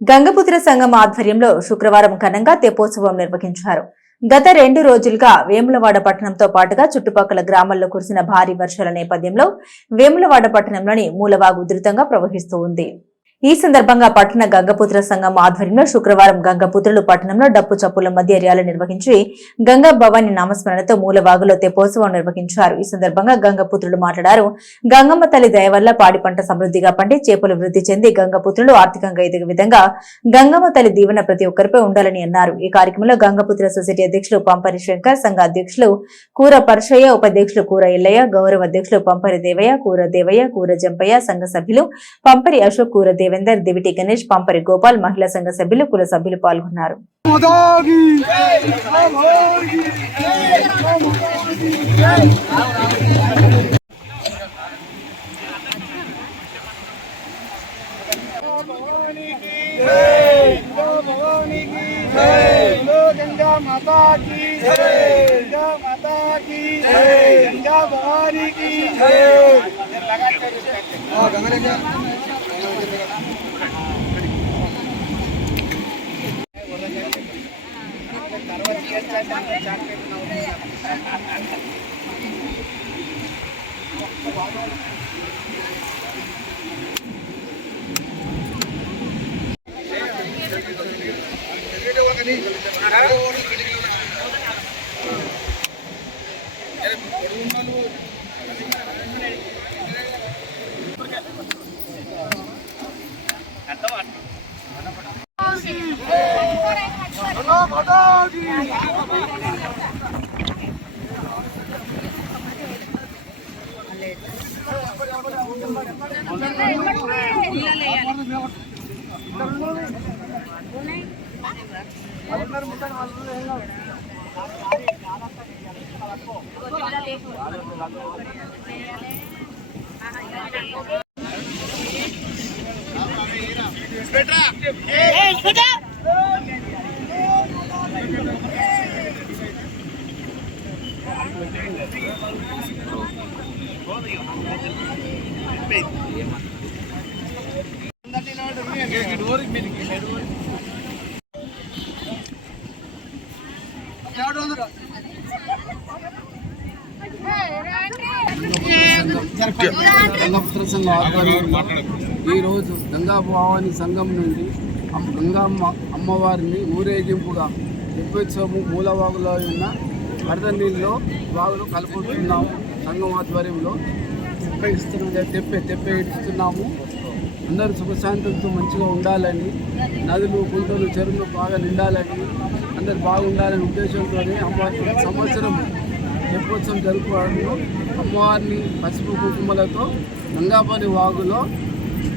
గంగపుత్ర సంఘం ఆధ్వర్యంలో శుక్రవారం ఘనంగా తెప్పోత్సవం నిర్వహించారు. గత 2 రోజులుగా వేములవాడ పట్టణంతో పాటుగా చుట్టుపక్కల గ్రామాల్లో కురిసిన భారీ వర్షాల నేపథ్యంలో వేములవాడ పట్టణంలోని మూలవాగు ఉధృతంగా ప్రవహిస్తూ ఉంది. ఈ సందర్భంగా పట్టణ గంగపుత్ర సంఘం ఆధ్వర్యంలో శుక్రవారం గంగపుత్రులు పట్టణంలో డప్పు చప్పుల మధ్య ర్యాలీ నిర్వహించి గంగా భవాని నామస్మరణతో మూలవాగులో తెప్పోత్సవం నిర్వహించారు. ఈ సందర్భంగా గంగపుత్రులు మాట్లాడారు. గంగమ్మ తల్లి దయ వల్ల పాడి పంట సమృద్ధిగా పండి చేపలు వృద్ధి చెంది గంగపుత్రులు ఆర్థికంగా ఎదిగే విధంగా గంగమ్మ తల్లి దీవెన ప్రతి ఒక్కరిపై ఉండాలని అన్నారు. ఈ కార్యక్రమంలో గంగపుత్ర సొసైటీ అధ్యక్షులు పంపరి శంకర్, సంఘ అధ్యక్షులు కూర పరశయ్య, ఉపాధ్యక్షులు కూర ఎల్లయ్య, గౌరవ అధ్యక్షులు పంపరి దేవయ్య, కూర జంపయ్య, సంఘ సభ్యులు పంపరి అశోక్, కూర దేవేందర్, దివిటి గణేష్, పంపరి గోపాల్, మహిళా సంఘ సభ్యులు, కుల సభ్యులు పాల్గొన్నారు. गंगा माता की जय, गंगा माता की जय, गंगा भवानी की जय। గంగపుత్ర సంఘం ఆధ్వర్యంలో ఈరోజు గంగా భవాని సంఘం నుండి గంగమ్మ అమ్మవారిని ఊరేగింపుగా తెప్పోత్సవము మూలవాగులో ఉన్న వరద నీళ్ళలో వాగులు కలుపుతున్నాము. సంఘం ఆధ్వర్యంలో తెప్పే ఇస్తున్నాము. అందరూ సుఖశాంతులతో మంచిగా ఉండాలని, నదులు, గుంటలు, చెరువులు బాగా నిండాలని, అందరు బాగుండాలనే ఉద్దేశంతోనే అమ్మవారి సంవత్సరం తెప్పోత్సవం జరుపుకోవడంలో అమ్మవారిని పసుపు కుంకుమలతో గంగాభవాని వాగులో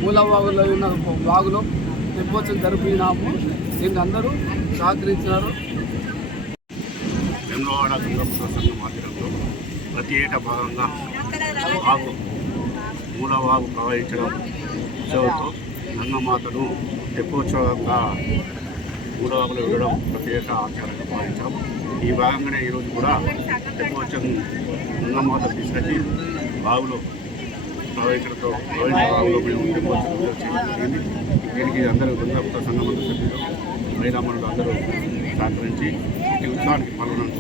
మూలవాగులో ఉన్న వాగులో తెప్పోత్సవం జరుపుకున్నాము. దీనికి అందరూ సహకరించినారు. వేములవాడ గంగపుత్ర సంఘం ఆధ్వర్యంలో ప్రతి ఏటా భాగంగా వాగు మూలవాగు ప్రవహించడం ఉత్సవంతో గంగమాతను తెప్పోత్సవంగా మూలవాగులో వెళ్ళడం ప్రతి ఏటా ఆచారంగా భావించాం. ఈ భాగంగానే ఈరోజు కూడా తెప్పోత్సవం గంగమాత తీసుకొచ్చి వాగులో ప్రవహించడంతో వాగులో మేము తెప్పోత్సవం జరిగింది. దీనికి అందరూ గంగపుత్ర సంఘం సభ్యులు, మహిళామణులు అందరూ సహకరించి ఈ ఉత్సవానికి పాల్గొనడం